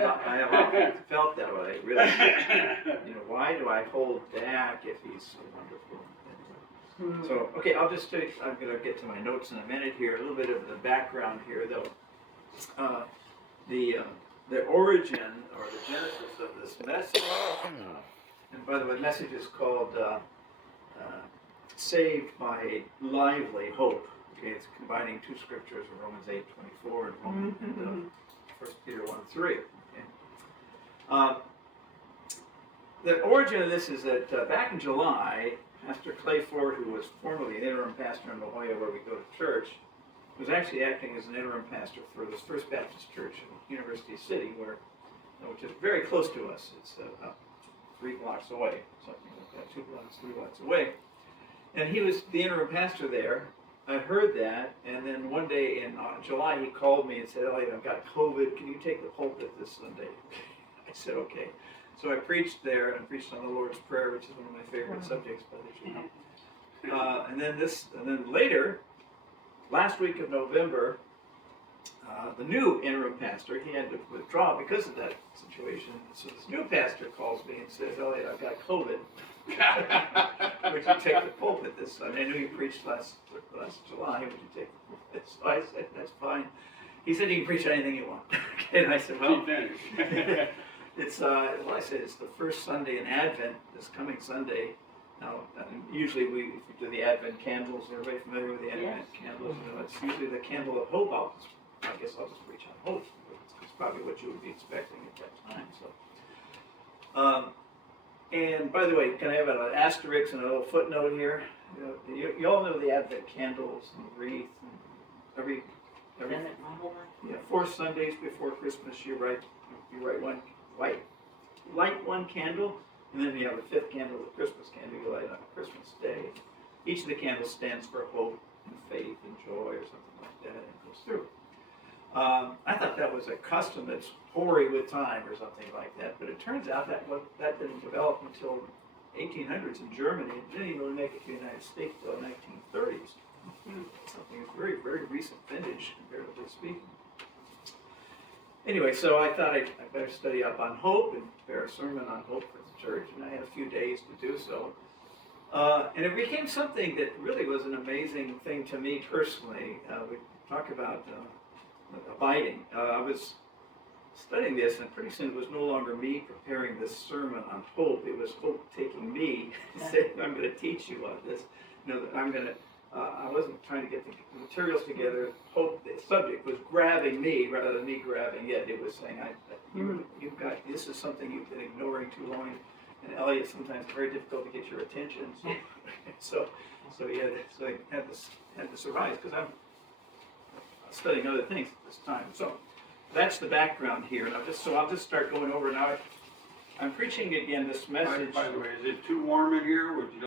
have often felt that way, really. You know, why do I hold back if he's so wonderful? Anyway. So, okay, I'm going to get to my notes in a minute here, a little bit of the background here, though. The origin or the genesis of this message, and by the way, the message is called Saved by Lively Hope. Okay, it's combining two scriptures, Romans 8:24 and 1 Peter 1:3. Okay. The origin of this is that back in July, Pastor Clay Ford, who was formerly an interim pastor in La Jolla where we go to church, was actually acting as an interim pastor for this First Baptist Church in University City, which is very close to us. It's about 3 blocks away, something like that, 2 blocks, 3 blocks away. And he was the interim pastor there. I heard that, and then one day in July he called me and said, "Elliot, I've got COVID. Can you take the pulpit this Sunday?" I said, "Okay." So I preached there, and preached on the Lord's Prayer, which is one of my favorite subjects, but as you know. And then later, last week of November, the new interim pastor, he had to withdraw because of that situation. So this new pastor calls me and says, "Elliot, I've got COVID. Would you take the pulpit this Sunday? I knew you preached last July. Would you take the pulpit?" So I said, "That's fine." He said, "You can preach anything you want." And I said, "Well, it's I said it's the first Sunday in Advent, this coming Sunday. Now, usually if we do the Advent candles. Everybody familiar with the Advent candles? You know, it's usually the candle of hope. I guess I'll just preach on hope. It's probably what you would be expecting at that time. So, and by the way, can I have an asterisk and a little footnote here? You all know the Advent candles and the wreath. And every 4 Sundays before Christmas, you light one candle, and then you have a 5th candle, the Christmas candle, you light on Christmas Day. Each of the candles stands for hope and faith and joy or something like that, and it goes through. I thought that was a custom that's hoary with time or something like that, but it turns out that didn't develop until 1800s in Germany. It didn't even really make it to the United States until the 1930s. Something that's very, very recent vintage, comparatively speaking. Anyway, so I thought I'd better study up on hope and prepare a sermon on hope for the church, and I had a few days to do so. And it became something that really was an amazing thing to me personally. We talk about abiding. I was studying this, and pretty soon it was no longer me preparing this sermon on hope. It was hope taking me and saying, "I'm going to teach you on this." You know, that I'm going to. I wasn't trying to get the materials together. Hope, the subject was grabbing me rather than me grabbing it. It was saying, "You've got this is something you've been ignoring too long." And Elliot, sometimes it's very difficult to get your attention. So he had to survive because I'm studying other things at this time. So that's the background here. And I'll just start going over now. I'm preaching again this message. By the way, is it too warm in here? Would you